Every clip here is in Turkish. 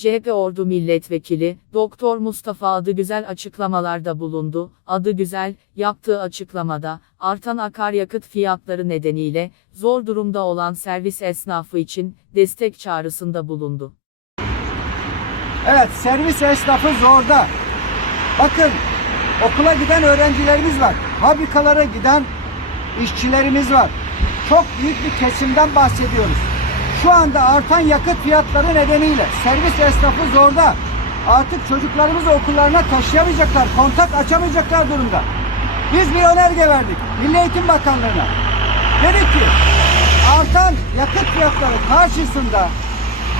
CHP Ordu Milletvekili, Doktor Mustafa Adıgüzel açıklamalarda bulundu. Adıgüzel, yaptığı açıklamada, artan akaryakıt fiyatları nedeniyle, zor durumda olan servis esnafı için, destek çağrısında bulundu. Evet servis esnafı zorda. Bakın okula giden öğrencilerimiz var. Fabrikalara giden işçilerimiz var. Çok büyük bir kesimden bahsediyoruz. Şu anda artan yakıt fiyatları nedeniyle servis esnafı zorda. Artık çocuklarımızı okullarına taşıyamayacaklar, kontak açamayacaklar durumda. Biz bir önerge verdik Milli Eğitim Bakanlığı'na. Dedik ki artan yakıt fiyatları karşısında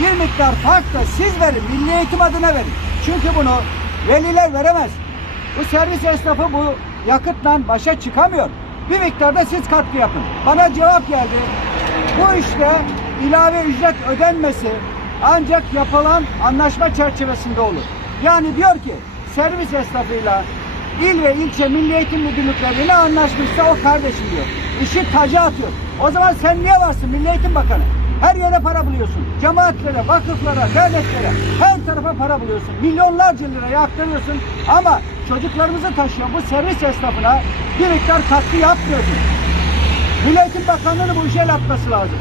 bir miktar fark da siz verin, milli eğitim adına verin. Çünkü bunu veliler veremez. Bu servis esnafı bu yakıtla başa çıkamıyor. Bir miktarda siz katkı yapın. Bana cevap geldi. Bu işte ilave ücret ödenmesi ancak yapılan anlaşma çerçevesinde olur. Yani diyor ki servis esnafıyla il ve ilçe milli eğitim müdürlükleri ne anlaşmışsa o kardeşim diyor. İşi taca atıyor. O zaman sen niye varsın Milli Eğitim Bakanı? Her yere para buluyorsun. Cemaatlere, vakıflara, derneklere her tarafa para buluyorsun. Milyonlarca liraya aktarıyorsun ama çocuklarımızı taşıyan bu servis esnafına bir miktar katkı yapmıyorsun. Milli Eğitim Bakanlığı'nın bu işe el atması lazım.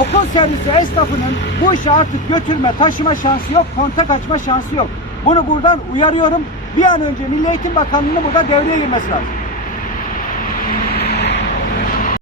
Okul servisi esnafının bu işi artık götürme, taşıma şansı yok, kontak açma şansı yok. Bunu buradan uyarıyorum. Bir an önce Milli Eğitim Bakanlığı'nın burada devreye girmesi lazım.